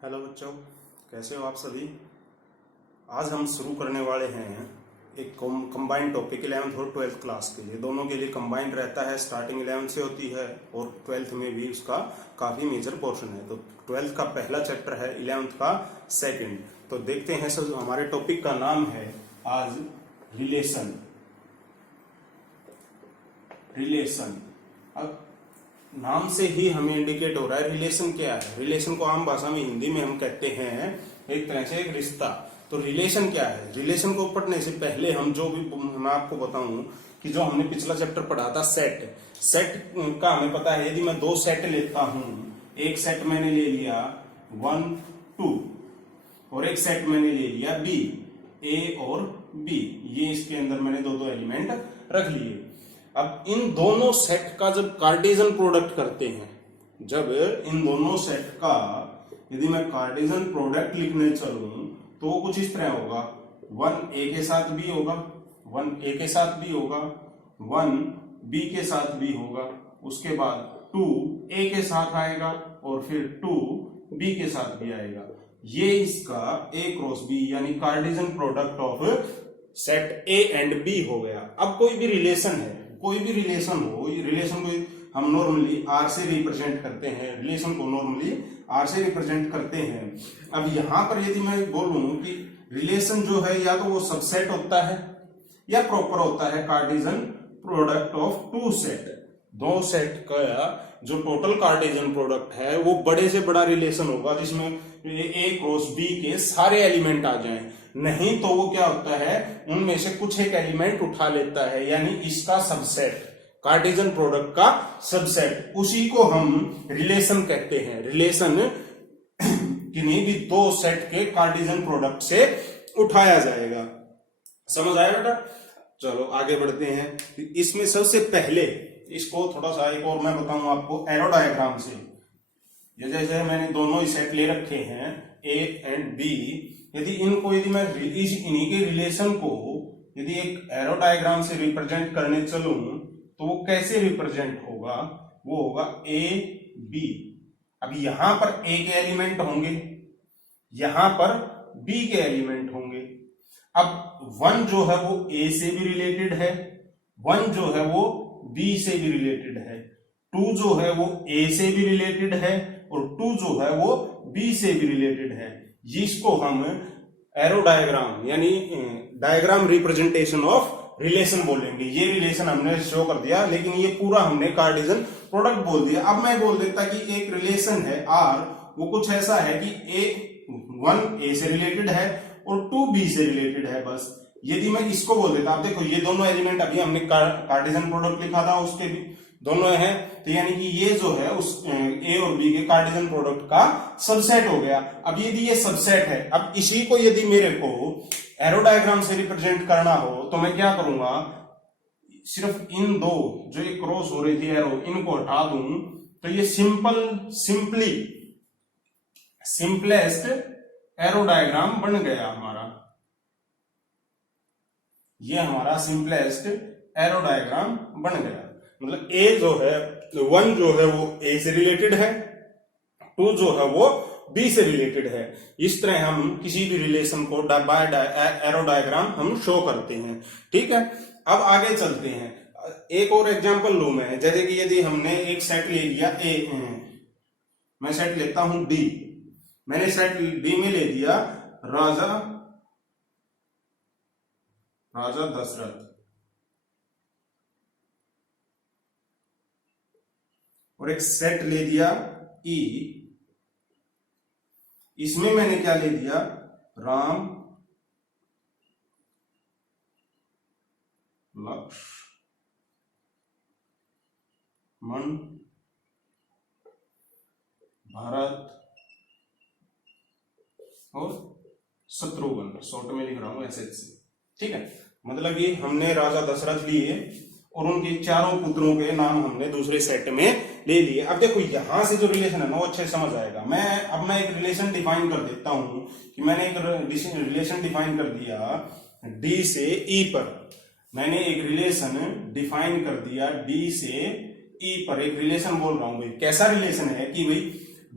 Hello बच्चों, कैसे हो आप सभी। आज हम शुरू करने वाले हैं एक कंबाइंड टॉपिक 11th और 12th क्लास के लिए। दोनों के लिए कंबाइंड रहता है। स्टार्टिंग 11th से होती है और 12th में भी उसका काफ़ी मेजर पोर्शन है। तो 12th का पहला चैप्टर है, 11th का सेकंड। तो देखते हैं सर, हमारे टॉपिक का नाम है आज रिलेशन। अब नाम से ही हमें इंडिकेट हो रहा है रिलेशन क्या है। रिलेशन को आम भाषा में हिंदी में हम कहते हैं एक तरह से एक रिश्ता। तो रिलेशन क्या है, रिलेशन को पढ़ने से पहले हम मैं आपको बताऊं कि जो हमने पिछला चैप्टर पढ़ा था सेट का हमें पता है। यदि मैं दो सेट लेता हूं, एक सेट मैंने ले लिया 1 2 और एक सेट मैंने ले लिया बी, ए और बी, ये इसके अंदर मैंने दो एलिमेंट रख लिए। अब इन दोनों सेट का जब कार्टेशियन प्रोडक्ट करते हैं, जब इन दोनों सेट का यदि मैं कार्टेशियन प्रोडक्ट लिखने चलूं तो वो कुछ इस तरह होगा। 1 ए के साथ बी होगा, 1 ए के साथ बी होगा, 1 बी के साथ बी होगा, उसके बाद 2 ए के साथ आएगा और फिर 2 बी के साथ भी आएगा। ये इसका ए क्रॉस बी यानी Cartesian product of set A and B हो गया। अब कोई भी रिलेशन है, कोई भी रिलेशन हो, रिलेशन को हम नॉर्मली आर से रिप्रेजेंट करते हैं, रिलेशन को नॉर्मली आर से रिप्रेजेंट करते हैं। अब यहां पर यदि मैं बोलूं कि रिलेशन जो है या तो वो सबसेट होता है या प्रॉपर होता है Cartesian product of two set. दो सेट का जो टोटल कार्टेशियन प्रोडक्ट है वो बड़े से बड़ा रिलेशन होगा जिसमें ए क्रॉस बी के सारे एलिमेंट आ जाएं। नहीं तो वो क्या होता है, उनमें से कुछ एक एलिमेंट उठा लेता है, यानी इसका सबसेट, कार्टेशियन प्रोडक्ट का सबसेट, उसी को हम रिलेशन कहते हैं। रिलेशन किन्हीं भी दो सेट के कार्टेशियन प्रोडक्ट से उठाया जाएगा। समझ आया बेटा? चलो आगे बढ़ते हैं। इसमें सबसे पहले इसको थोड़ा सा एक और मैं बताऊं आपको एरो डायग्राम से। जैसे मैंने दोनों ही सेट ले रखे हैं ए एंड बी, यदि मैं इन्हीं के रिलेशन को यदि एक एरो डायग्राम से रिप्रेजेंट करने चलूं तो वो कैसे रिप्रेजेंट होगा, वो होगा ए बी। अब यहां पर ए के एलिमेंट होंगे, यहां पर बी के एलिमेंट होंगे। अब 1 जो है वो ए से भी रिलेटेड है, 1 जो है वो बी से भी रिलेटेड है, 2 जो है वो ए से भी रिलेटेड है और 2 जो है वो बी से भी रिलेटेड है। जिसको हम एरो डायग्राम यानी डायग्राम रिप्रेजेंटेशन ऑफ रिलेशन बोलेंगे। ये रिलेशन हमने शो कर दिया, लेकिन ये पूरा हमने कार्टेशियन प्रोडक्ट बोल दिया। अब मैं बोल देता कि एक रिलेशन है आर, वो कुछ ऐसा है कि 1 ए से रिलेटेड है और 2 बी से रिलेटेड है। बस यदि मैं इसको बोल देता, आप देखो ये दोनों एलिमेंट अभी हमने कार्टेशियन प्रोडक्ट लिखा था, उसके भी दोनों है, तो यानी कि ये जो है उस ए और बी के कार्टेशियन प्रोडक्ट का सबसेट हो गया। अब यदि ये सबसेट है, अब इसी को यदि मेरे को एरो डायग्राम से रिप्रेजेंट करना हो तो मैं क्या करूंगा, सिर्फ इन दो जो ये क्रॉस हो रही थी एरो, इनको हटा दूं तो ये सिंपलेस्ट एरो डायग्राम बन गया हमारा। ये हमारा सिंपलेस्ट एरो डायग्राम बन गया। मतलब ए जो है 1 जो है वो ए से रिलेटेड है, 2 जो है वो बी से रिलेटेड है। इस तरह हम किसी भी रिलेशन को बाय एरो डायग्राम हम शो करते हैं। ठीक है, अब आगे चलते हैं। एक और एग्जांपल लूं मैं, जैसे कि यदि हमने एक सेट ले लिया ए, मैं सेट लेता हूं डी, मैंने सेट डी में ले दिया राजा दशरथ और एक सेट ले दिया ई, इसमें मैंने क्या ले दिया, राम लक्ष्मण भरत और शत्रुघ्न, शॉर्ट में लिख रहा हूं ऐसे से। ठीक है, मतलब ये हमने राजा दशरथ लिए और उनके चारों पुत्रों के नाम हमने दूसरे सेट में ले लिए। अब देखो यहां से जो रिलेशन है ना वो अच्छे समझ आएगा। अब मैं एक रिलेशन डिफाइन कर देता हूं कि मैंने एक रिलेशन डिफाइन कर दिया डी से ई पर। मैंने एक रिलेशन डिफाइन कर दिया डी से ई पर, एक रिलेशन बोल रहा हूं भाई। कैसा रिलेशन है कि भाई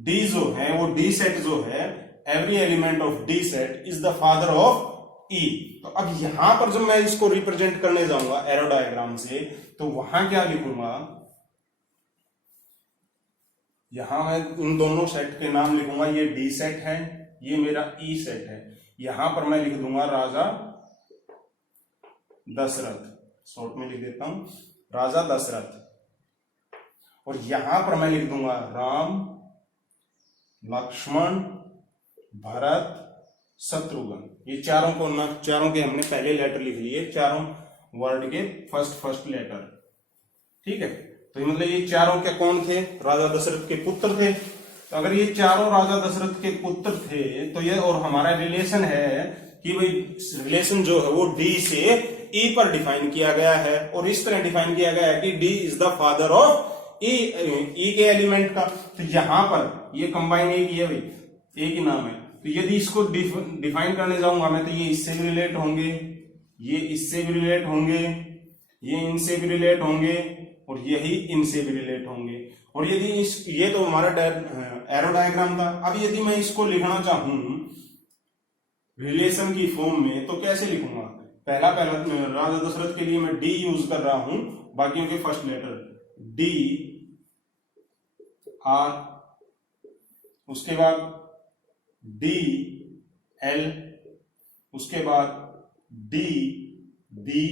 डी जो है वो डी सेट जो है, every element of D set is the father of E. तो अब यहां पर जब मैं इसको रिप्रेजेंट करने जाऊंगा एरो डायग्राम से, तो वहां क्या लिखूंगा, यहां मैं इन दोनों सेट के नाम लिखूंगा, ये डी सेट है, ये मेरा ई सेट है। यहां पर मैं लिख दूंगा राजा दशरथ, शॉर्ट में लिख देता हूं राजा दशरथ, और यहां पर मैं लिख दूंगा राम, लक्ष्मण, भरत, शत्रुघ्न। ये चारों को ना, चारों के हमने पहले लेटर लिख लिए, चारों वर्ड के फर्स्ट लेटर, ठीक है। तो ये मतलब ये चारों के कौन थे, राजा दशरथ के पुत्र थे। तो अगर ये चारों राजा दशरथ के पुत्र थे, तो ये और हमारा रिलेशन है कि भाई रिलेशन जो है वो डी से ई पर डिफाइन किया गया है, और इस तरह डिफाइन किया गया है कि D is the father of E के एलिमेंट का। तो यहां पर ये कंबाइन एक ही है भाई, एक ही नाम है। तो यदि इसको डिफाइन करने जाऊंगा मैं, तो ये इससे भी रिलेट होंगे, ये इससे भी रिलेट होंगे, ये इनसे भी रिलेट होंगे, और यही इनसे भी रिलेट होंगे। और यदि इस, ये तो हमारा एरो डायग्राम था। अब यदि मैं इसको लिखना चाहूं रिलेशन की फॉर्म में, तो कैसे लिखूंगा, पहला राजा दशरथ के लिए मैं डी यूज कर रहा हूं, बाकियों के फर्स्ट लेटर डी आर, उसके बाद डी एल, उसके बाद डी बी,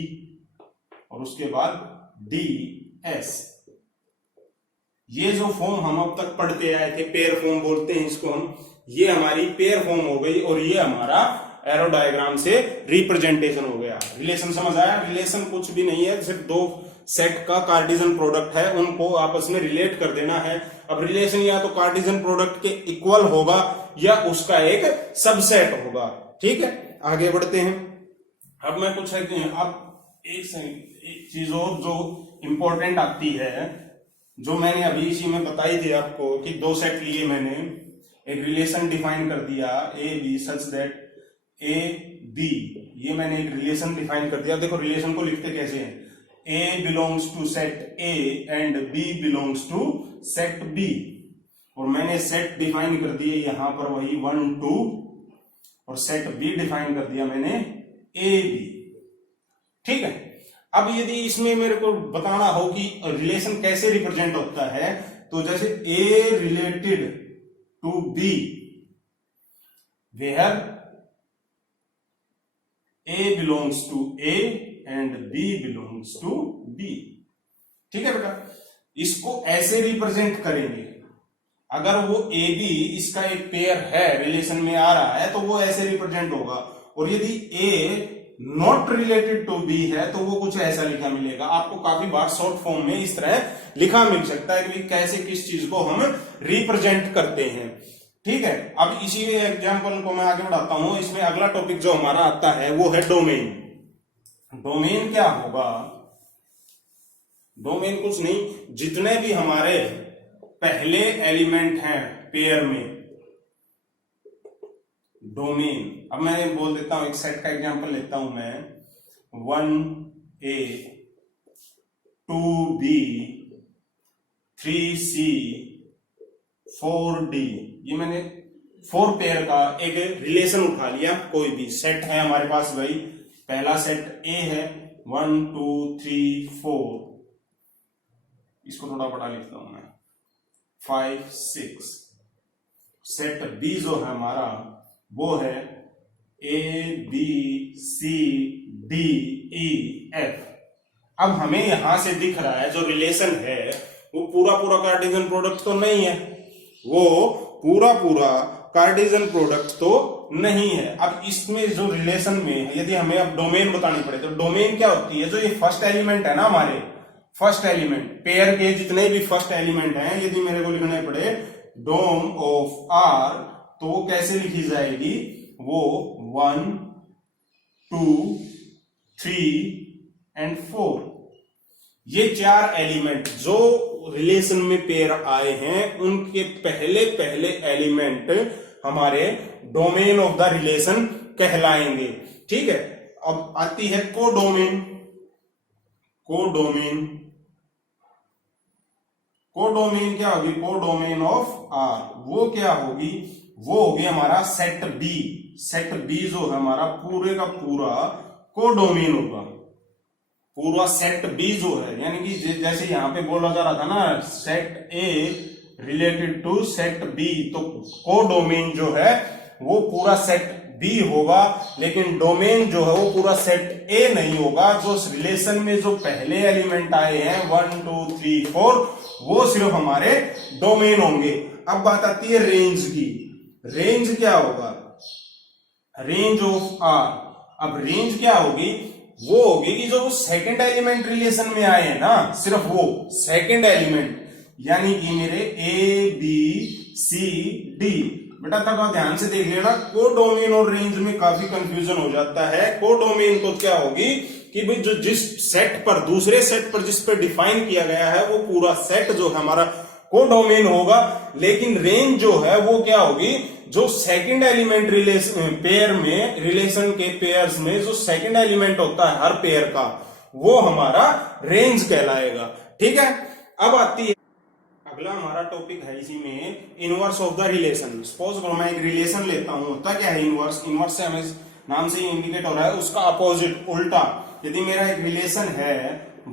और उसके बाद डी एस। ये जो फॉर्म हम अब तक पढ़ते आए थे, पेयर फॉर्म बोलते हैं इसको हम, ये हमारी पेयर फॉर्म हो गई, और ये हमारा एरो डायग्राम से रिप्रेजेंटेशन हो गया। रिलेशन समझ आया, रिलेशन कुछ भी नहीं है, सिर्फ दो सेट का कार्टेशियन प्रोडक्ट है, उनको आपस में रिलेट कर देना है। अब रिलेशन या तो कार्टेशियन प्रोडक्ट के इक्वल होगा या उसका एक सबसेट होगा, ठीक है। आगे बढ़ते हैं। अब मैं कुछ अब एक चीज और जो इंपॉर्टेंट आती है, जो मैंने अभी इसी में बताई थी आपको कि दो सेट लिए मैंने, एक रिलेशन डिफाइन कर दिया A B such that A B, ये मैंने एक रिलेशन डिफाइन कर दिया। देखो रिलेशन को लिखते कैसे हैं, A belongs to set A and B belongs to set B, और मैंने सेट डिफाइन कर दिए यहां पर वही 1 2, और सेट बी डिफाइन कर दिया मैंने ए बी, ठीक है। अब यदि इसमें मेरे को बताना हो कि रिलेशन कैसे रिप्रेजेंट होता है, तो जैसे A related to B, where A belongs to A and B belongs to B, ठीक है बेटा। इसको ऐसे रिप्रेजेंट करेंगे, अगर वो ए बी इसका एक पेयर है, रिलेशन में आ रहा है, तो वो ऐसे रिप्रेजेंट होगा। और यदि ए नॉट रिलेटेड टू बी है, तो वो कुछ ऐसा लिखा मिलेगा आपको। काफी बार शॉर्ट फॉर्म में इस तरह लिखा मिल सकता है कि कैसे किस चीज को हम रिप्रेजेंट करते हैं, ठीक है। अब इसी एग्जाम्पल को मैं आगे बढ़ाता हूं। इसमें अगला टॉपिक जो हमारा आता है वो है डोमेन। डोमेन क्या होगा, डोमेन कुछ नहीं, जितने भी हमारे पहले एलिमेंट हैं पेयर में, डोमेन। अब मैं बोल देता हूं, एक सेट का एग्जांपल लेता हूं मैं, 1A 2B 3C 4D, ये मैंने 4 पेयर का एक रिलेशन उठा लिया। कोई भी सेट है हमारे पास भाई, पहला सेट A है 1 2 3 4, इसको थोड़ा बड़ा लिखता हूं मैं 5 6। सेट B जो है हमारा वो है A B C D E F। अब हमें यहां से दिख रहा है जो रिलेशन है वो पूरा पूरा कार्टेशियन प्रोडक्ट तो नहीं है, वो पूरा पूरा कार्टेशियन प्रोडक्ट तो नहीं है। अब इसमें जो रिलेशन में यदि हमें अब डोमेन बतानी पड़े, तो डोमेन क्या होती है, जो ये फर्स्ट एलिमेंट है ना हमारे, फर्स्ट एलिमेंट पेयर के जितने भी फर्स्ट एलिमेंट हैं, यदि मेरे को लिखने पड़े डोम ऑफ आर, तो वो कैसे लिखी जाएगी, वो 1 2 3 एंड 4, ये 4 एलिमेंट जो रिलेशन में पेयर आए हैं, उनके पहले पहले एलिमेंट हमारे डोमेन ऑफ द रिलेशन कहलाएंगे, ठीक है। अब आती है कोडोमेन। कोडोमेन कोडोमेन क्या होगी, कोडोमेन ऑफ आर, वो क्या होगी, वो होगी हमारा सेट बी। सेट बी जो है हमारा पूरे का पूरा कोडोमेन होगा, पूरा सेट बी जो है, यानी कि जैसे यहां पे बोला जा रहा था ना set A related to set B, तो कोडोमेन जो है वो पूरा सेट बी होगा, लेकिन डोमेन जो है वो पूरा सेट ए नहीं होगा। जो रिलेशन में जो पहले एलिमेंट आए हैं 1 2 3 4 वो सिर्फ हमारे डोमेन होंगे। अब बात आती है रेंज की। रेंज क्या होगा, रेंज ऑफ आर। अब रेंज क्या होगी, वो होगी कि जो सेकंड एलिमेंट रिलेशन में आए हैं ना, सिर्फ वो सेकंड एलिमेंट, यानी कि मेरे ए बी सी डी। बेटा तब ध्यान से देख लेना, कोडोमेन और रेंज में काफी कंफ्यूजन हो जाता है। कोडोमेन तो क्या होगी कि भाई जो जिस सेट पर, दूसरे सेट पर जिस पर डिफाइन किया गया है वो पूरा सेट जो है हमारा कोडोमेन होगा, लेकिन रेंज जो है वो क्या होगी, जो सेकंड एलिमेंट रिलेशन पेयर में, रिलेशन के पेयर्स में जो सेकंड एलिमेंट होता है हर पेयर का, वो हमारा रेंज कहलाएगा। ठीक है, अब आती है अगला हमारा टॉपिक है इसी में inverse of the relation. Suppose मैं एक रिलेशन लेता हूं, होता क्या है इनवर्स, इनवर्स से हमें नाम से ही इंडिकेट हो रहा है उसका अपोजिट, उल्टा। यदि मेरा एक रिलेशन है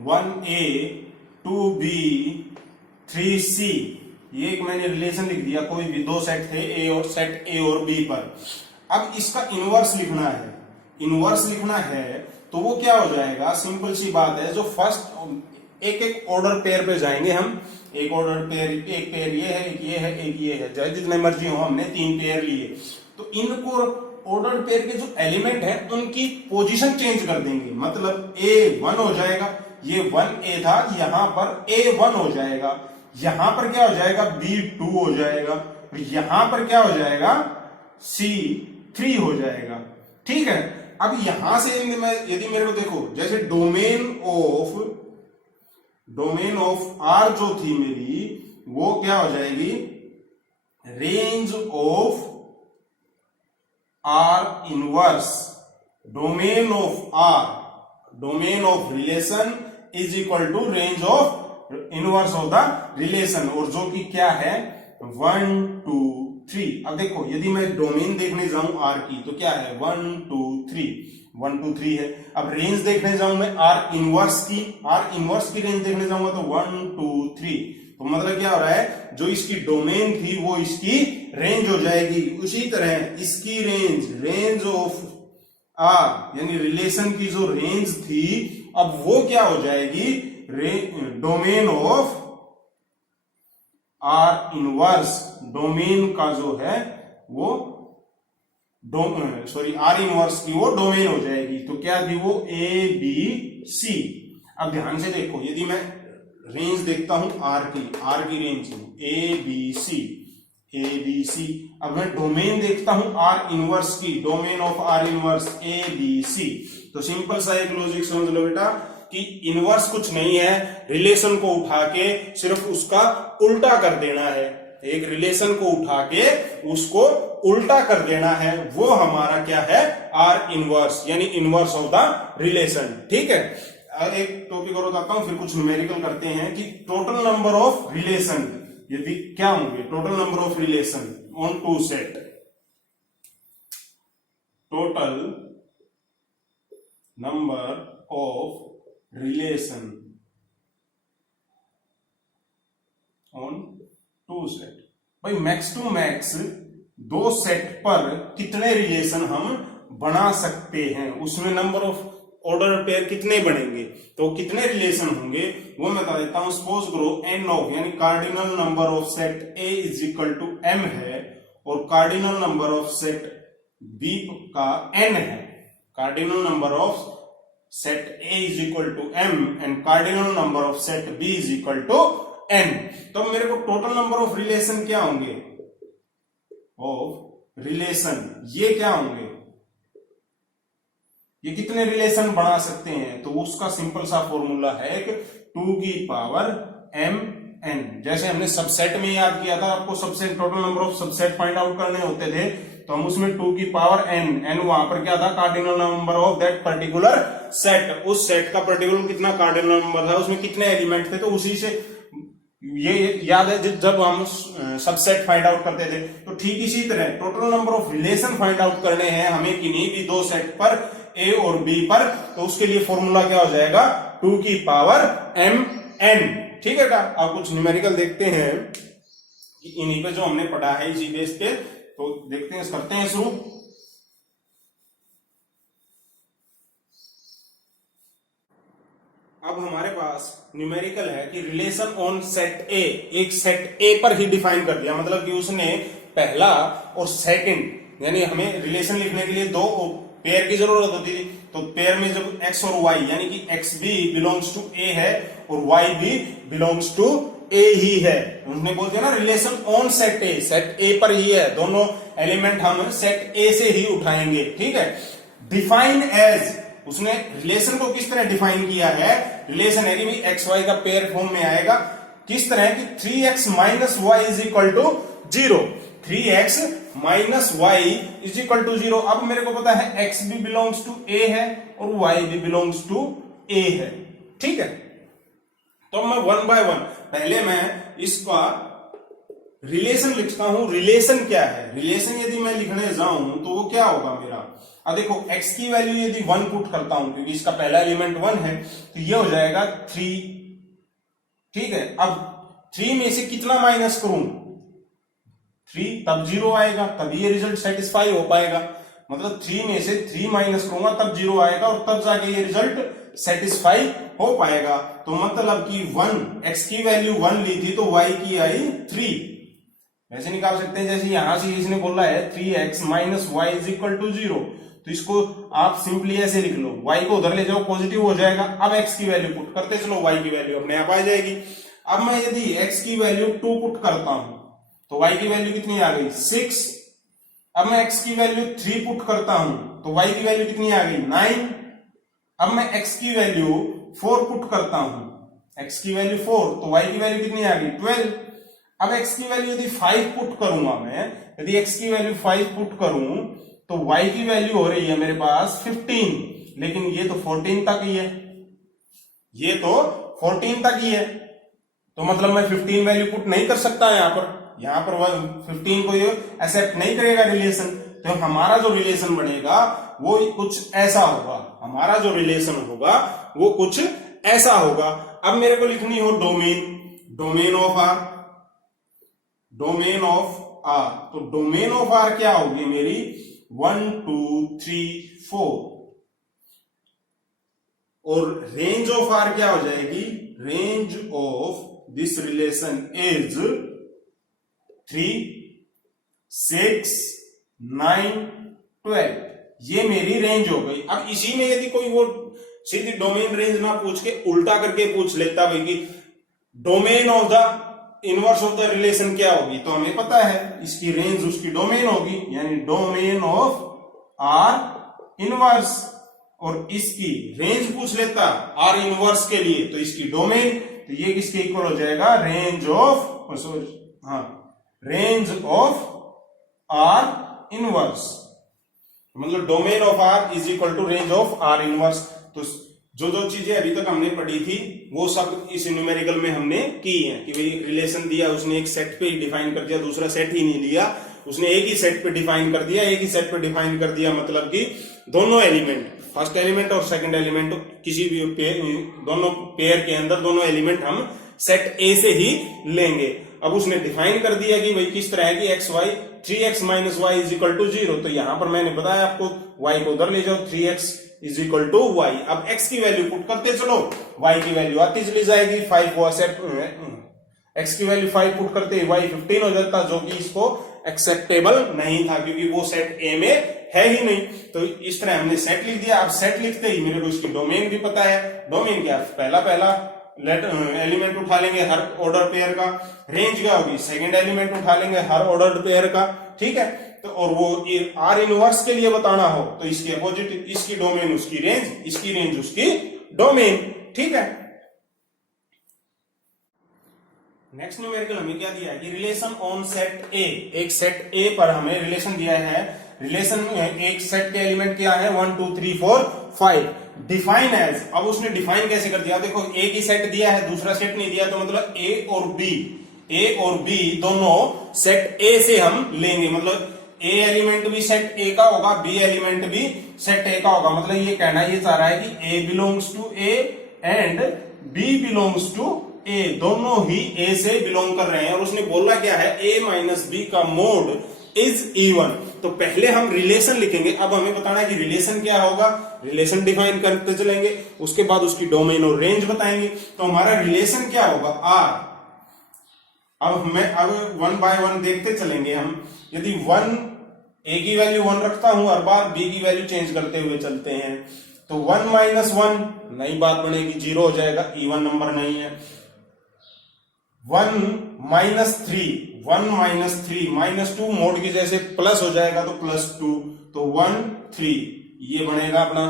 1a 2b 3c, ये एक मैंने रिलेशन लिख दिया, कोई भी दो सेट थे ए और सेट ए और बी पर। अब इसका इनवर्स लिखना है, इनवर्स लिखना है तो वो क्या हो जाएगा, सिंपल सी बात है, जो फर्स्ट एक एक ऑर्डर पेयर पे जाएंगे हम। एक ऑर्डर पेयर, एक पेयर ये है, एक ये है, एक ये है, चाहे जितने मर्जी हो, हमने 3 पेयर लिए, तो इनको ऑर्डर पेयर के जो एलिमेंट है उनकी पोजीशन चेंज कर देंगे। मतलब A1 हो जाएगा, ये 1A था, यहां पर A1 हो जाएगा, यहां पर क्या हो जाएगा B2 हो जाएगा, यहां पर क्या हो जाएगा C3 हो जाएगा। ठीक है, अब यहां से यदि मेरे को देखो, जैसे डोमेन ऑफ आर जो थी मेरी, वो क्या हो जाएगी, range of R inverse, domain of R, domain of relation is equal to range of inverse of the relation, और जो कि क्या है 1 2 3। अब देखो यदि मैं डोमेन देखने जाऊं आर की तो क्या है 1 2 3, 1 2 3 है। अब रेंज देखने जाऊं मैं आर इनवर्स की, आर इनवर्स की रेंज देखने जाऊंगा तो 1 2 3। तो मतलब क्या हो रहा है, जो इसकी डोमेन थी वो इसकी रेंज हो जाएगी। उसी तरह इसकी रेंज, रेंज ऑफ आर यानी रिलेशन की जो रेंज थी, अब वो क्या हो जाएगी, domain of R inverse, domain का जो है वो आर इनवर्स की वो डोमेन हो जाएगी। तो क्या थी वो ए बी सी। अब ध्यान से देखो, यदि मैं रेंज देखता हूं आर की range A B C, A B C. अब मैं डोमेन देखता हूं आर इनवर्स की, domain of R inverse A B C. तो सिंपल सा एक लॉजिक समझ लो बेटा कि इनवर्स कुछ नहीं है, रिलेशन को उठा के सिर्फ उसका उल्टा कर देना है। एक रिलेशन को उठा के उसको उल्टा कर देना है, वो हमारा क्या है, आर इनवर्स यानी इनवर्स ऑफ द रिलेशन। ठीक है, एक टॉपिक और बताता हूं, फिर कुछ न्यूमेरिकल करते हैं कि टोटल नंबर ऑफ रिलेशन यदि क्या होंगे, total number of relation on two set, total number of relation on two set. भाई मैक्स टू मैक्स दो सेट पर कितने रिलेशन हम बना सकते हैं, उसमें नंबर ऑफ ऑर्डर पेयर कितने बनेंगे, तो कितने रिलेशन होंगे वो मैं बता देता हूं। सपोज करो एन ऑफ यानी cardinal number of set A is equal to M है, और cardinal number of set B का एन है। Cardinal number of set A is equal to M and cardinal number of set B is equal to N. तो मेरे को total number of relation क्या होंगे, of relation ये क्या होंगे, ये कितने रिलेशन बना सकते हैं, तो उसका सिंपल सा फॉर्मूला है कि 2 की पावर m n। जैसे हमने सबसेट में याद किया था, आपको subset total number of subset find out करने होते थे, तो हम उसमें 2 की पावर n वहां पर क्या था, cardinal number of that particular set. उस सेट का पर्टिकुलर कितना कार्डिनल नंबर था, उसमें कितने एलिमेंट थे, तो उसी से ये याद है जब हम सबसेट फाइंड आउट करते थे, तो ठीक इसी तरह total number of relation find out करने हैं हमें किन्हीं भी दो सेट पर, ए और बी पर, तो उसके लिए फॉर्मूला क्या हो जाएगा, 2 की पावर mn। ठीक है बेटा, अब कुछ न्यूमेरिकल देखते हैं कि इन्हीं पे जो हमने पढ़ा है इसी बेस पे, तो देखते हैं, करते हैं शुरू। अब हमारे पास न्यूमेरिकल है कि रिलेशन ऑन सेट ए, एक सेट ए पर ही डिफाइन कर दिया, मतलब कि उसने पहला और सेकंड, यानी हमें रिलेशन लिखने के लिए दो पेयर की जरूरत होती थी, तो पेयर में जब x और y, यानी कि x भी बिलोंग्स टू a है और y भी बिलोंग्स टू a ही है, उन्होंने बोल दिया ना relation on set A, set ए पर ही है, दोनों एलिमेंट हम सेट ए से ही उठाएंगे। ठीक है, डिफाइन एज, उसने रिलेशन को किस तरह डिफाइन किया है, रिलेशन है कि भाई एक्स वाई का पेयर फॉर्म में आएगा, किस तरह की 3x minus Y is equal to 0, 3x minus Y is equal to 0। अब मेरे को पता है x भी बिलोंग्स टू a है और y भी बिलोंग्स टू a है। ठीक है, तो मैं वन बाय वन पहले मैं इसका रिलेशन लिखता हूं। रिलेशन क्या है, रिलेशन यदि मैं लिखने जाऊं तो वो क्या होगा मेरा, अब देखो x की वैल्यू यदि 1 पुट करता हूं, क्योंकि इसका पहला एलिमेंट 1 है, तो ये हो जाएगा 3। ठीक है, अब 3 में से कितना माइनस करूं, 3, तब 0 आएगा, तब ये रिजल्ट सेटिस्फाई हो पाएगा। मतलब 3 में से 3 माइनस करूंगा तब 0 आएगा और तब जाके ये रिजल्ट सेटिस्फाई हो पाएगा। तो मतलब कि 1, x की वैल्यू 1 ली थी तो y की आई 3। वैसे निकाल सकते हैं, जैसे यहां से इसने बोला है 3x minus Y is equal to 0, तो इसको आप सिंपली ऐसे लिख लो, y को उधर ले जाओ, पॉजिटिव हो जाएगा। अब x की वैल्यू पुट करते चलो, y की वैल्यू अपने आप आ जाएगी। अब मैं यदि x की वैल्यू 2 पुट करता हूं तो y की वैल्यू कितनी आ गई, 6। अब मैं x की वैल्यू 3 पुट करता हूं तो y की वैल्यू कितनी आ गई, 9। अब मैं x की वैल्यू 4 पुट करता हूं, x की वैल्यू 4, तो y की वैल्यू कितनी आ गई, 12। अब x की वैल्यू यदि 5 पुट करूंगा मैं, यदि x की वैल्यू 5 पुट करूं तो y की वैल्यू हो रही है मेरे पास 15, लेकिन ये तो 14 तक ही है, ये तो 14 तक ही है, तो मतलब मैं 15 वैल्यू पुट नहीं कर सकता यहां पर 15 को ये एक्सेप्ट नहीं करेगा रिलेशन। तो हमारा जो रिलेशन बनेगा वो कुछ ऐसा होगा, हमारा जो रिलेशन होगा वो कुछ ऐसा होगा। अब मेरे को लिखनी हो domain, domain of R, domain of R, तो डोमेन ऑफ आर क्या होगी मेरी, 1 2 3 4, और रेंज ऑफ आर क्या हो जाएगी, range of this relation is 3 6 9 12, ये मेरी रेंज हो गई। अब इसी में यदि कोई वो सीधी डोमेन रेंज ना पूछ के उल्टा करके पूछ लेता भाई कि domain of the inverse of the relation क्या होगी, तो हमें पता है इसकी रेंज उसकी डोमेन होगी, यानी डोमेन ऑफ आर इनवर्स, और इसकी रेंज पूछ लेता आर इनवर्स के लिए तो इसकी डोमेन, तो ये किसके इक्वल हो जाएगा, रेंज ऑफ, हाँ, रेंज ऑफ आर इनवर्स, मतलब domain of R is equal to range of R inverse. तो जो जो चीजें अभी तक हमने पढ़ी थी वो सब इस न्यूमेरिकल में हमने की है कि भाई रिलेशन दिया, उसने एक सेट पे ही डिफाइन कर दिया, दूसरा सेट ही नहीं लिया, उसने एक ही सेट पे डिफाइन कर दिया, एक ही सेट पे डिफाइन कर दिया, मतलब कि दोनों एलिमेंट, फर्स्ट एलिमेंट और सेकंड एलिमेंट, किसी भी दोनों पेयर के अंदर दोनों एलिमेंट हम सेट ए से ही लेंगे। अब उसने डिफाइन कर दिया कि भाई किस तरह है कि X Y, 3x minus Y is equal to 0, तो यहां पर मैंने बताया आपको y को उधर ले जाओ, 3x is equal to Y. अब x की वैल्यू पुट करते चलो, y की वैल्यू आती चली जाएगी, 5 को एक्सेप्ट, x की वैल्यू 5 पुट करते y 15 हो जाता, जो कि इसको एक्सेप्टेबल नहीं था क्योंकि वो सेट ए में है ही नहीं। तो इस तरह हमने सेट लिख दिया। अब सेट लिखते ही मेरे को इसकी डोमेन भी पता है, डोमेन क्या, पहला एलिमेंट उठा लेंगे हर ऑर्डर पेयर का, रेंज क्या होगी, सेकंड एलिमेंट उठा लेंगे हर ऑर्डर पेयर का, ठीक है। तो और वो आर इनवर्स के लिए बताना हो तो इसके अपोजिट, इसकी डोमेन उसकी रेंज, इसकी रेंज उसकी डोमेन, ठीक है। नेक्स्ट न्यूमेरिकल हमें क्या दिया है कि रिलेशन ऑन सेट ए, एक सेट ए पर हमें रिलेशन दिया है, रिलेशन एक सेट के एलिमेंट क्या है 1 2 3 4 5, डिफाइन एज, अब उसने डिफाइन कैसे कर दिया, देखो ए की सेट दिया है, दूसरा सेट नहीं दिया, तो मतलब ए और बी दोनों सेट ए से हम लेंगे, मतलब ए एलिमेंट भी सेट ए का होगा, बी एलिमेंट भी सेट ए का होगा। मतलब ये कहना ये चाह रहा है कि A belongs to A and B belongs to A, दोनों ही ए से बिलोंग कर रहे हैं। और उसने बोला क्या है, ए माइनस बी का मोड इज इवन। तो पहले हम रिलेशन लिखेंगे, अब हमें बताना है कि रिलेशन क्या होगा, रिलेशन डिफाइन करते चलेंगे, उसके बाद उसकी डोमेन और रेंज बताएंगे। तो हमारा रिलेशन क्या होगा, आर। अब वन बाय वन देखते चलेंगे हम। यदि वन, ए की वैल्यू 1 रखता हूं हर बार, बी की वैल्यू चेंज करते हुए चलते हैं, तो 1 माइनस 1 नई बात बनेगी, 0 हो जाएगा, इवन नंबर नहीं है। 1 माइनस 3 माइनस 2 मोड की जैसे प्लस हो जाएगा तो +2, तो 1 3 ये बनेगा अपना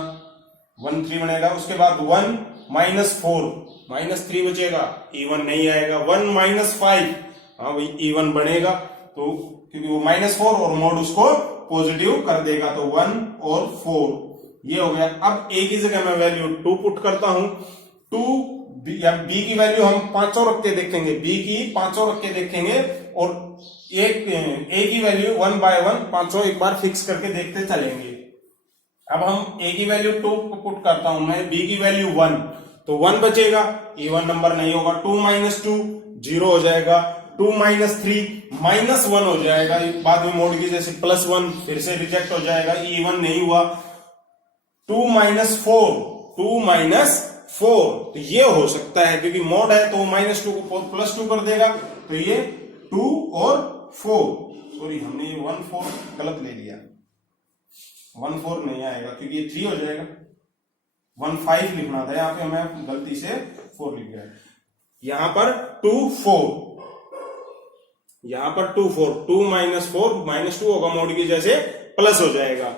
1 3 बनेगा। उसके बाद 1 माइनस 4 -3 बचेगा, इवन नहीं आएगा। 1 माइनस 5, हाँ भाई इवन बनेगा, तो क्योंकि वो -4 और मोड उसको पॉजिटिव कर देगा, तो 1 और 4 ये हो गया। अब ए की जगह मैं वैल्यू 2 पुट करता हूं, 2 या बी की वैल्यू हम 500 रख के देखेंगे, बी की 500 रख के देखेंगे, और एक ए की वैल्यू 1 बाय 1 500 एक बार फिक्स करके देखते चलेंगे। अब हम ए की वैल्यू 2 पुट करता हूं मैं, बी की वैल्यू 1, तो 1 बचेगा, इवन नंबर नहीं होगा। 2 माइनस 2 0 हो जाएगा, 2 माइनस 3 -1 हो जाएगा, बाद में मोड की जैसे +1 फिर से रिजेक्ट हो जाएगा, इवन नहीं हुआ। 2 माइनस 4 तो ये हो सकता है, क्योंकि मोड है तो -2 को +2 कर देगा, तो ये 2 और 4, सॉरी हमने ये 1 4 गलत ले लिया, 1 4 नहीं आएगा क्योंकि ये 3 हो जाएगा, 1 5 लिखना था, यहाँ पे मैं गलती से 4 लिख गया। यहां पर 2 4, यहां पर 2 4, 2 माइनस 4 -2 होगा, मोड की जैसे प्लस हो जाएगा।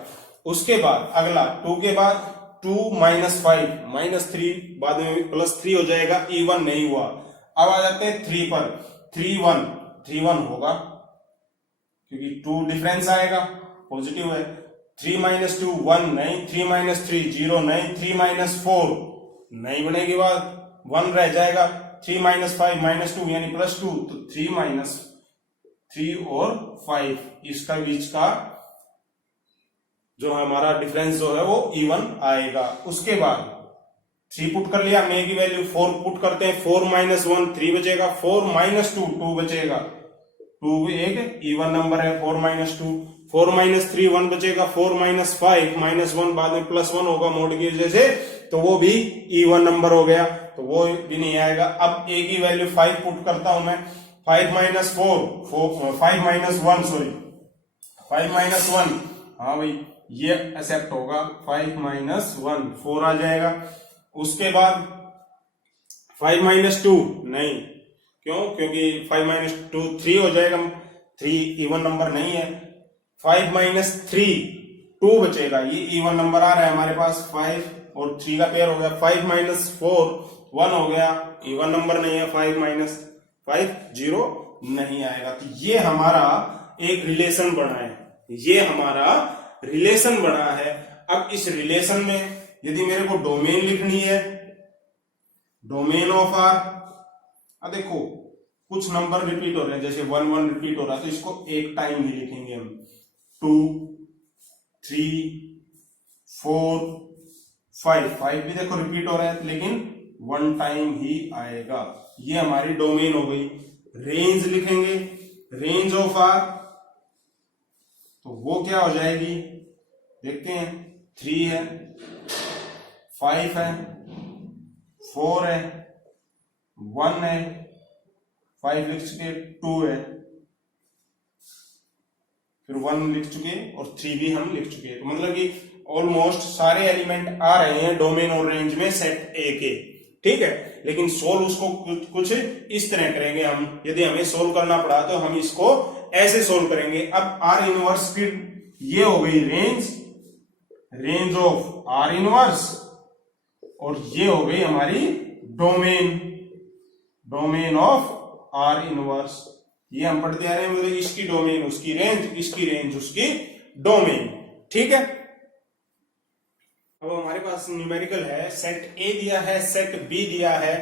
उसके बाद अगला 2 के बाद 2 माइनस 5 -3, बाद में +3 हो जाएगा, इवन नहीं हुआ। अब आ जाते हैं 3 पर, 3 1 होगा क्योंकि 2 डिफरेंस आएगा, पॉजिटिव है। 3 माइनस 2 1 नहीं, 3 माइनस 3 0 नहीं, 3 माइनस 4 नहीं बनेगी बात, 1 रह जाएगा। 3 माइनस 5 -2 यानी +2, तो 3 माइनस 3 और 5 इसका बीच का जो हमारा डिफरेंस जो है वो इवन आएगा। उसके बाद 3 पुट कर लिया, हमने की वैल्यू 4 पुट करते हैं, 4 माइनस 1 3 बचेगा, 4 माइनस 2 2 बचेगा, 2 एक इवन नंबर है, 4 माइनस 2, 4 माइनस 3 1 बचेगा, 4 माइनस 5 -1 बाद में +1 होगा मोड की वजह से, तो वो भी इवन नंबर हो गया, तो वो भी नहीं आएगा। अब ए की वैल्यू 5 पुट करता हूं मैं, 5 माइनस 5 माइनस 1 सॉरी 5 माइनस 1, हाँ भाई ये एक्सेप्ट होगा, 5 माइनस 1 4 आ जाएगा। उसके बाद 5 माइनस 2 नहीं, क्यों, क्योंकि 5 माइनस 2 3 हो जाएगा, 3 इवन नंबर नहीं है। 5 माइनस 3 2 बचेगा, ये इवन नंबर आ रहा है हमारे पास, 5 और 3 का पेयर हो गया। 5 माइनस 4 1 हो गया, इवन नंबर नहीं है, 5 माइनस 5 0 नहीं आएगा। तो ये हमारा एक रिलेशन बना है, ये हमारा रिलेशन बना है। अब इस रिलेशन में यदि मेरे को डोमेन लिखनी है, डोमेन ऑफ आर, अब देखो कुछ नंबर रिपीट हो रहे हैं, जैसे 1 1 रिपीट हो रहा है, तो इसको एक टाइम ही लिखेंगे हम, 2 3 4 5 भी देखो रिपीट हो रहा है, लेकिन 1 टाइम ही आएगा। ये हमारी डोमेन हो गई। रेंज लिखेंगे, रेंज ऑफ आर, तो वो क्या हो जाएगी, देखते हैं, 3 है, 5 है, 4 है, 1 है, 5 लिख चुके, 2 है, फिर 1 लिख चुके और 3 भी हम लिख चुके। तो मतलब कि ऑलमोस्ट सारे एलिमेंट आ रहे हैं डोमेन और रेंज में सेट ए के, ठीक है। लेकिन सोल्व उसको कुछ इस तरह करेंगे हम, यदि हमें सोल्व करना पड़ा तो हम इसको ऐसे सोल्व करेंगे। अब आर इनवर्स की ये हो गई रेंज ऑफ आर इनवर्स, और ये हो गई हमारी डोमेन ऑफ आर इनवर्स। ये हम पढ़ते आ रहे हैं, मतलब इसकी डोमेन उसकी रेंज, इसकी रेंज उसकी डोमेन, ठीक है। अब हमारे पास न्यूमेरिकल है, सेट ए दिया है, सेट बी दिया है,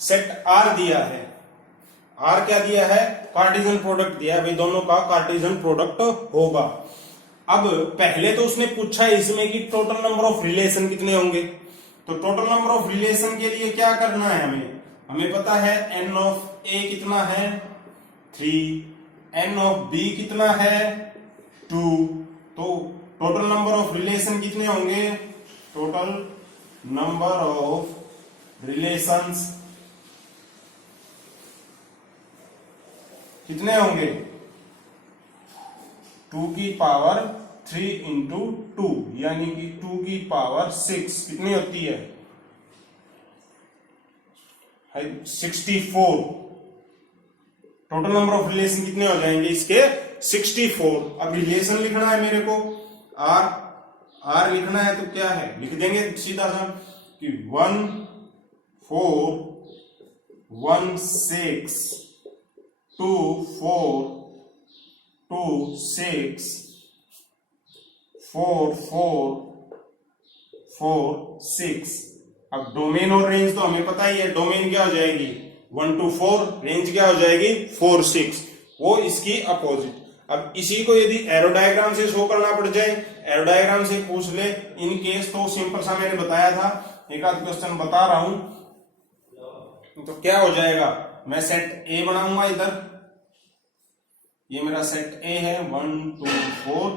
सेट आर दिया है। आर क्या दिया है? कार्टेशियन प्रोडक्ट दिया है भाई, दोनों का कार्टेशियन प्रोडक्ट होगा। अब पहले तो उसने पूछा इसमें कि टोटल नंबर ऑफ रिलेशन कितने होंगे। तो टोटल नंबर ऑफ रिलेशन के लिए क्या करना है हमें पता है एन ऑफ ए कितना है 3, एन ऑफ बी कितना है 2। तो टोटल नंबर ऑफ रिलेशन कितने होंगे? टोटल नंबर ऑफ रिलेशंस कितने होंगे? 2 की पावर 3 इंटू 2 यानी कि 2 की पावर 6 कितनी होती है? 64। टोटल नंबर ऑफ रिलेशन कितने हो जाएंगे इसके? 64। अब रिलेशन लिखना है मेरे को, आर लिखना है, तो क्या है लिख देंगे सीधा सा कि 1 4 1 6 2 4 2 6 4 4 4 6। अब डोमेन और रेंज तो हमें पता ही है, डोमेन क्या हो जाएगी 1 to 4, रेंज क्या हो जाएगी 4 6, वो इसकी अपोजिट। अब इसी को यदि एरो डायग्राम से शो करना पड़ जाए, एरो डायग्राम से पूछ ले इन केस, तो सिंपल सा मैंने बताया था, एक आध क्वेश्चन बता रहा हूं। तो क्या हो जाएगा, मैं सेट ए बनाऊंगा इधर, ये मेरा सेट ए है 1 2 4,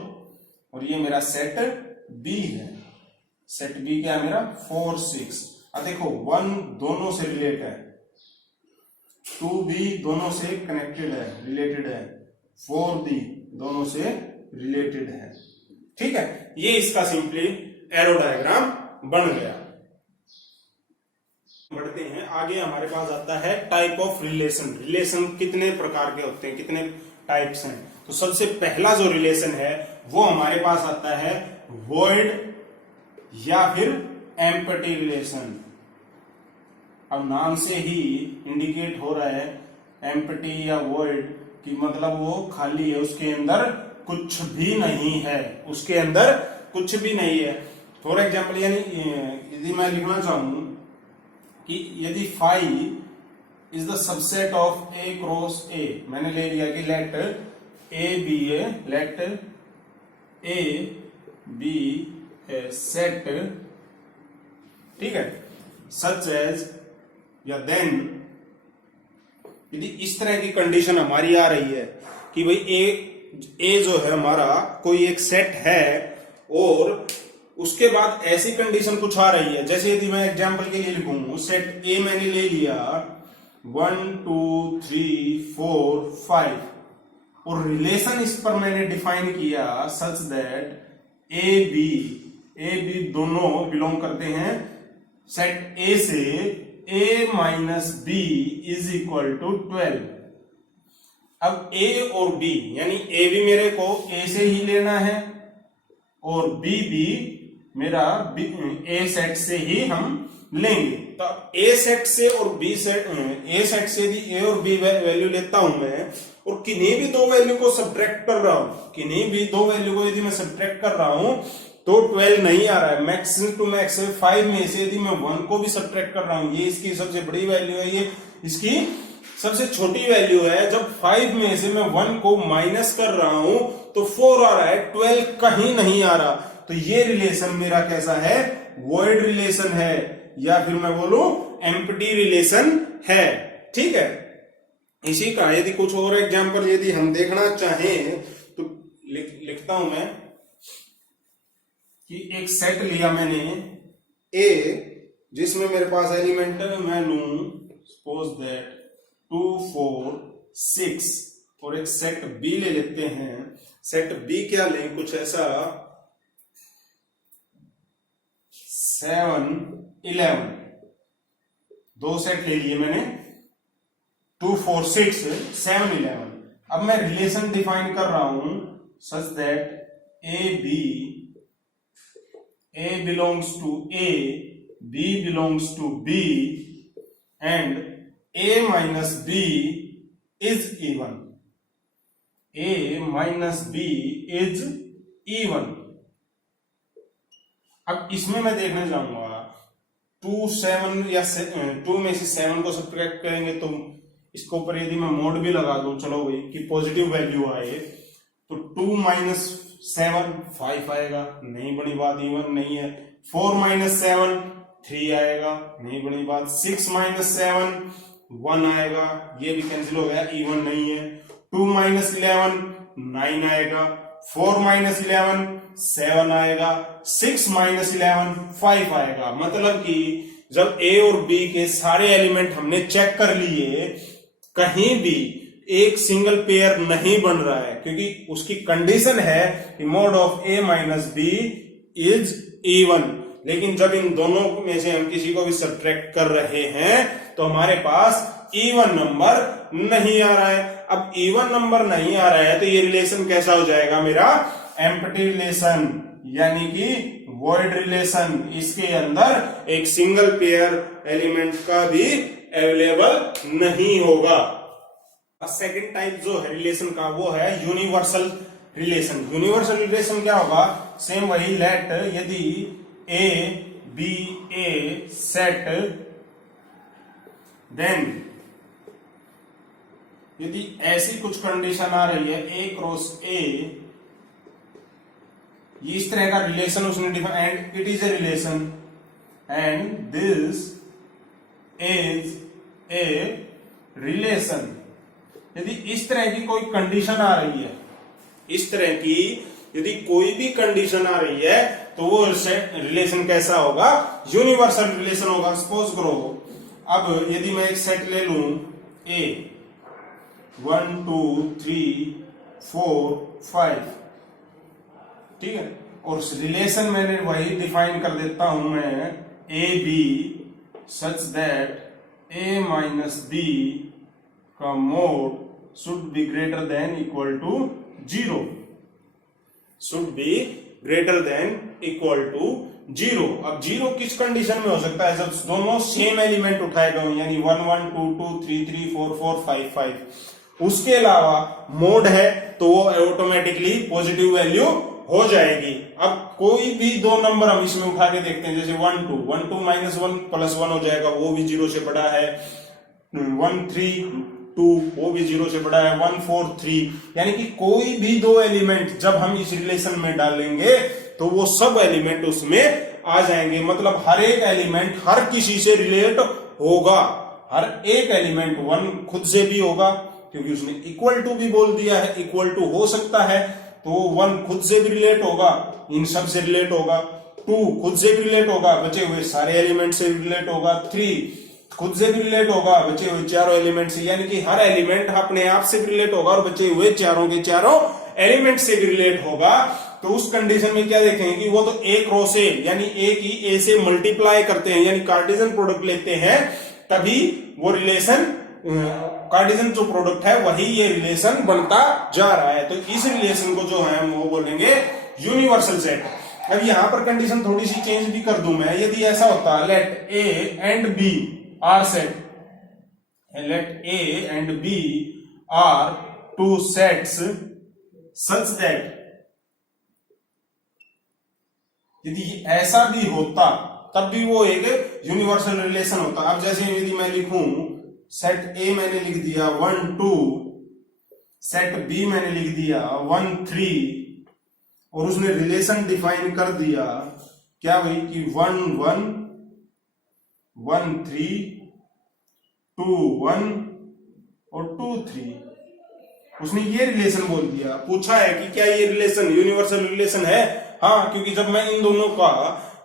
और ये मेरा सेट बी है, सेट बी क्या है मेरा 4 6। अब देखो 1 दोनों से रिलेट है, 2 भी दोनों से कनेक्टेड है, रिलेटेड है, 4 भी दोनों से रिलेटेड है। ठीक है, ये इसका सिंपली एरो डायग्राम बन गया। बढ़ते हैं आगे, हमारे पास आता है टाइप ऑफ रिलेशन। रिलेशन कितने प्रकार के होते हैं, कितने टाइप्स हैं? तो सबसे पहला जो रिलेशन है वो हमारे पास आता है वॉइड या फिर एम्प्टी रिलेशन। अब नाम से ही इंडिकेट हो रहा है एम्प्टी या वॉइड कि मतलब वो खाली है, उसके अंदर कुछ भी नहीं है, उसके अंदर कुछ भी नहीं है। फॉर एग्जाम्पल, यानी यदि मैं लिखना चाहूं कि यदि phi is the subset of A cross A, मैंने ले लिया कि let A B a set, ठीक है, सच एज या देन, यदि इस तरह की कंडीशन हमारी आ रही है कि भाई ए जो है हमारा कोई एक सेट है, और उसके बाद ऐसी कंडीशन कुछ आ रही है, जैसे यदि मैं एग्जांपल के लिए लिखूं, सेट ए मैंने ले लिया 1 2 3 4 5, और रिलेशन इस पर मैंने डिफाइन किया सच दैट ए बी दोनों बिलोंग करते हैं सेट ए से, a minus B is equal to 12। अब a और b, यानी a भी मेरे को a से ही लेना है और b भी मेरा a सेट से ही हम लेंगे। तो a सेट से और b सेट, a सेट से भी a और b वैल्यू लेता हूं मैं, और किन्हीं भी दो वैल्यू को सब्ट्रैक्ट कर रहा हूं, किन्हीं भी दो वैल्यू को यदि मैं सब्ट्रैक्ट कर रहा हूं तो 12 नहीं आ रहा है। मैक्स टू मैक्स 5 में से यदि मैं 1 को भी सब्ट्रैक्ट कर रहा हूं, ये इसकी सबसे बड़ी वैल्यू है, ये इसकी सबसे छोटी वैल्यू है। जब 5 में से मैं 1 को माइनस कर रहा हूं तो 4 आ रहा है, 12 कहीं नहीं आ रहा। तो ये रिलेशन मेरा कैसा है? वॉइड रिलेशन है, या फिर मैं बोलूं एम्प्टी रिलेशन है। ठीक है, इसी का यदि कुछ और एग्जांपल यदि हम देखना चाहें तो लिखता हूं मैं कि एक सेट लिया मैंने ए, जिसमें मेरे पास एलिमेंट मैं लूं सपोज दैट 2 4 6, और एक सेट बी ले लेते हैं। सेट बी क्या लें, कुछ ऐसा 7 11, दो सेट ले लिए मैंने 2 4 6 7 11। अब मैं रिलेशन डिफाइन कर रहा हूं सच that A belongs to A, B belongs to B, and A minus B is even. A minus B is even. अब इसमें मैं देखने जाऊंगा 2 7 या 2 में से 7 को सब्ट्रैक्ट करेंगे तो इसके ऊपर यदि मैं मोड भी लगा दूं, चलो भाई कि पॉजिटिव वैल्यू आए, तो 2 माइनस 7 5 आएगा, नहीं बड़ी बात, इवन नहीं है। 4 माइनस 7 3 आएगा, नहीं बड़ी बात। 6 माइनस 7 1 आएगा, ये भी कैंसिल हो गया, इवन नहीं है। 2 माइनस 11 9 आएगा। 4 माइनस 11 7 आएगा। 6 माइनस 11 5 आएगा। मतलब कि जब ए और बी के सारे एलिमेंट हमने चेक कर लिए, कहीं भी एक सिंगल पेयर नहीं बन रहा है, क्योंकि उसकी कंडीशन है कि mod of A minus B is even. लेकिन जब इन दोनों में से हम किसी को भी सब्ट्रैक्ट कर रहे हैं तो हमारे पास इवन नंबर नहीं आ रहा है। अब इवन नंबर नहीं आ रहा है तो ये रिलेशन कैसा हो जाएगा मेरा? एम्प्टी रिलेशन, यानी कि वॉइड रिलेशन। इसके अंदर एक सिंगल पेयर एलिमेंट का भी अवेलेबल नहीं होगा। सेकेंड टाइप जो है रिलेशन का वो है यूनिवर्सल रिलेशन। यूनिवर्सल रिलेशन क्या होगा? सेम वही, लेट यदि A B a set, then यदि ऐसी कुछ कंडीशन आ रही है ए क्रॉस ए, इस तरह का रिलेशन उसने define, and it is a relation and this is a relation. यदि इस तरह की कोई कंडीशन आ रही है, इस तरह की यदि कोई भी कंडीशन आ रही है तो वो रिलेशन कैसा होगा? यूनिवर्सल रिलेशन होगा। सपोज करो अब यदि मैं एक सेट ले लूं ए 1 2 3 4 5, ठीक है, और रिलेशन मैंने वही डिफाइन कर देता हूं मैं, A B such that A minus B का mod should be greater than equal to 0, should be greater than equal to 0। अब 0 किस कंडीशन में हो सकता है? जब दोनों सेम एलिमेंट उठाए गए, यानी 1 1 2 2 3 3 4 4 5 5। उसके अलावा मोड है तो वो ऑटोमेटिकली पॉजिटिव वैल्यू हो जाएगी। अब कोई भी दो नंबर हम इसमें उठा के देखते हैं, जैसे 1 2 माइनस 1 प्लस 1 हो जाएगा, वो भी 0 से बड़ा है। 1 3 2 वो भी 0 से बड़ा है। 1 4 3, यानी कि कोई भी दो एलिमेंट जब हम इस रिलेशन में डालेंगे तो वो सब एलिमेंट उसमें आ जाएंगे। मतलब हर एक एलिमेंट हर किसी से रिलेट होगा। हर एक एलिमेंट 1 खुद से भी होगा, क्योंकि उसने इक्वल टू भी बोल दिया है, इक्वल टू हो सकता है, तो 1 खुद से भी रिलेट होगा, इन सब से रिलेट होगा। 2 खुद से भी रिलेट होगा, बचे हुए सारे एलिमेंट से रिलेट होगा। 3 खुद से भी रिलेट होगा, बचे हुए चारों एलिमेंट से, यानी कि हर एलिमेंट अपने आप से भी रिलेट होगा और बचे हुए चारों के चारों एलिमेंट से भी रिलेट होगा। तो उस कंडीशन में क्या देखेंगे कि वो तो ए क्रॉस ए, यानी ए की ए से मल्टीप्लाई करते हैं, यानी कार्टेशियन प्रोडक्ट लेते हैं, तभी वो रिलेशन, कार्टेशियन जो प्रोडक्ट है वही ये रिलेशन बनता जा रहा है। तो इस रिलेशन को जो है हम वो बोलेंगे यूनिवर्सल सेट। अब यहां पर कंडीशन थोड़ी सी चेंज भी कर दूं मैं, यदि ऐसा होता let A and B are set, let A and B are two sets such that, यदि ऐसा भी होता तब भी वो एक यूनिवर्सल रिलेशन होता। अब जैसे यदि मैं लिखूं सेट A मैंने लिख दिया 1 2, सेट B मैंने लिख दिया 1 3, और उसने रिलेशन डिफाइन कर दिया क्या भाई कि 1 1 1 3 2 1 और 2 3, उसने ये रिलेशन बोल दिया। पूछा है कि क्या ये रिलेशन यूनिवर्सल रिलेशन है? हाँ, क्योंकि जब मैं इन दोनों का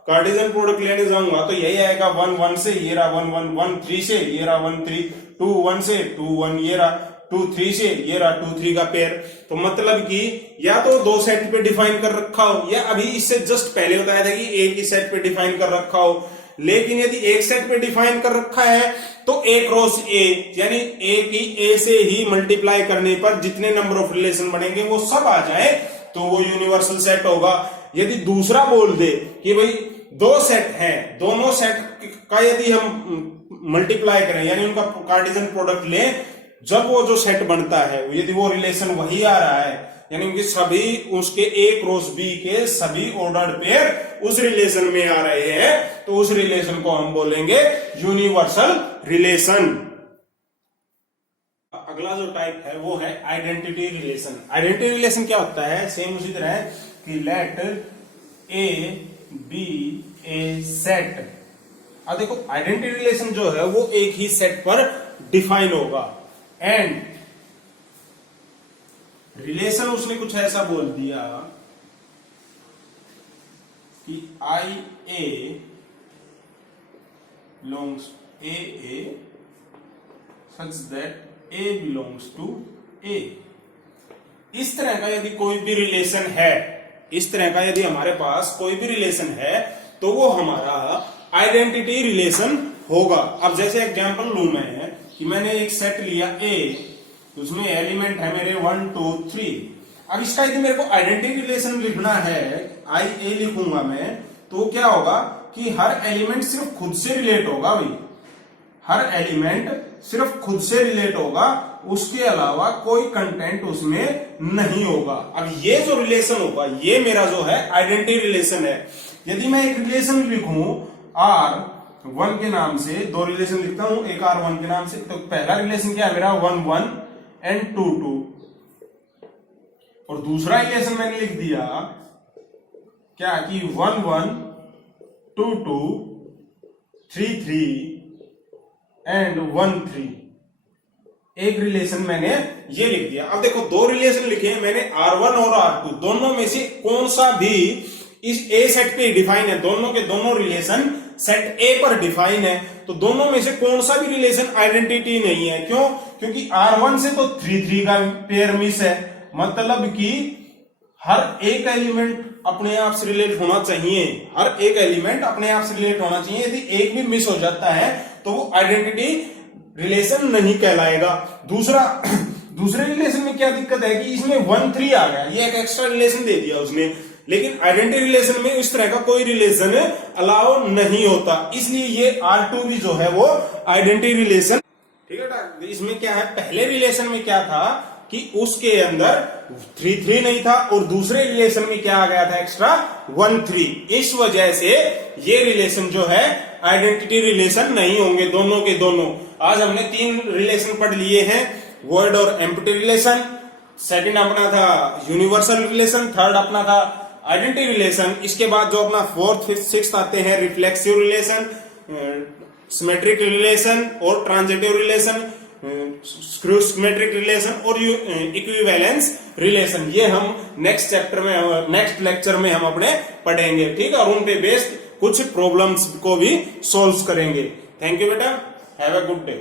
कार्टेशियन प्रोडक्ट लेने जाऊंगा तो यही आएगा 1 1 से ये रहा 1 1, 1 3 से ये रहा 1 3, 2 1 से 2 1 ये रहा 2 3 से ये रहा 2 3 का पेयर। तो मतलब कि या तो दो सेट पे डिफाइन कर रखा हो, या अभी इससे जस्ट पहले बताया था कि एक ही सेट पे डिफाइन कर रखा हो। लेकिन यदि एक सेट पे डिफाइन कर रखा है तो ए क्रॉस ए, यानी ए की ए से ही मल्टीप्लाई करने पर जितने नंबर ऑफ रिलेशन बनेंगे वो सब आ जाए तो वो यूनिवर्सल सेट होगा। यदि दूसरा बोल दे कि भाई दो सेट हैं, दोनों सेट का यदि हम मल्टीप्लाई करें, यानी उनका कार्टेशियन प्रोडक्ट लें, जब वो जो सेट बनता है यदि वो रिलेशन वही आ रहा है यानी कि सभी उसके ए क्रॉस बी के सभी ऑर्डर्ड पेयर उस रिलेशन में आ रहे हैं, तो उस रिलेशन को हम बोलेंगे यूनिवर्सल रिलेशन। अगला जो टाइप है वो है आइडेंटिटी रिलेशन। आइडेंटिटी रिलेशन क्या होता है? सेम उसी तरह है कि let A B a set. अब देखो आइडेंटिटी रिलेशन जो है वो एक ही सेट पर डिफाइन होगा, एंड रिलेशन उसने कुछ ऐसा बोल दिया कि I A belongs A such that A belongs to A। इस तरह का यदि कोई भी रिलेशन है, इस तरह का यदि हमारे पास कोई भी रिलेशन है तो वो हमारा आइडेंटिटी रिलेशन होगा। अब जैसे एग्जांपल लूं मैं कि मैंने एक सेट लिया A, उसमें एलिमेंट है मेरे 1 2 3। अब इसका यदि मेरे को आइडेंटिटी रिलेशन लिखना है, आई ए लिखूंगा मैं, तो क्या होगा कि हर एलिमेंट सिर्फ खुद से रिलेट होगा भाई, हर एलिमेंट सिर्फ खुद से रिलेट होगा, उसके अलावा कोई कंटेंट उसमें नहीं होगा। अब ये जो रिलेशन होगा ये मेरा जो है आइडेंटिटी रिलेशन है। यदि मैं एक रिलेशन लिखूं R1 के नाम से, दो रिलेशन लिखता हूं, एक R1 के नाम से, तो पहला रिलेशन क्या है मेरा 1 1 एंड 2 2, और दूसरा रिलेशन मैंने लिख दिया क्या कि 1 1 2 2 3 3 एंड 1 3। एक रिलेशन मैंने ये लिख दिया। अब देखो दो रिलेशन लिखे हैं मैंने R1 और R2, दोनों में से कौन सा भी इस A सेट पे डिफाइन है, दोनों के दोनों रिलेशन सेट A पर डिफाइन है, तो दोनों में से कौन सा भी रिलेशन आइडेंटिटी नहीं है। क्यों? क्योंकि R1 से तो 3 3 का पेयर मिस है, मतलब कि हर एक एलिमेंट अपने आप से रिलेट होना चाहिए, हर एक एलिमेंट अपने आप से रिलेट होना चाहिए। यदि एक भी मिस हो जाता है तो वो आइडेंटिटी रिलेशन नहीं कहलाएगा। दूसरे रिलेशन में क्या दिक्कत है कि इसमें 1 3 आ गया, ये एक एक्स्ट्रा रिलेशन दे दिया उसने, लेकिन आइडेंटिटी रिलेशन में इस तरह का कोई रिलेशन अलाउ नहीं होता, इसलिए ये R2 भी जो है वो आइडेंटिटी रिलेशन, ठीक है ना। इसमें क्या है, पहले रिलेशन में क्या था कि उसके अंदर 3 3 नहीं था, और दूसरे रिलेशन में क्या आ गया था एक्स्ट्रा 1 3। इस वजह से ये रिलेशन जो है आइडेंटिटी रिलेशन नहीं होंगे दोनों के दोनों। आज हमने 3 रिलेशन पढ़ लिए हैं, वर्ड और एम्प्टी रिलेशन, सेकंड अपना था यूनिवर्सल रिलेशन, थर्ड अपना था आइडेंटिटी रिलेशन। इसके बाद जो अपना 4th 5th 6th आते हैं रिफ्लेक्सिव रिलेशन, सिमेट्रिक रिलेशन और ट्रांजिटिव रिलेशन, सिमेट्रिक रिलेशन और इक्विवेलेंस रिलेशन। ये हम नेक्स्ट चैप्टर में, नेक्स्ट लेक्चर में हम अपने पढ़ेंगे, ठीक है, और उन पे बेस्ड कुछ प्रॉब्लम्स को भी सॉल्व करेंगे। थैंक यू बेटा, हैव अ गुड डे।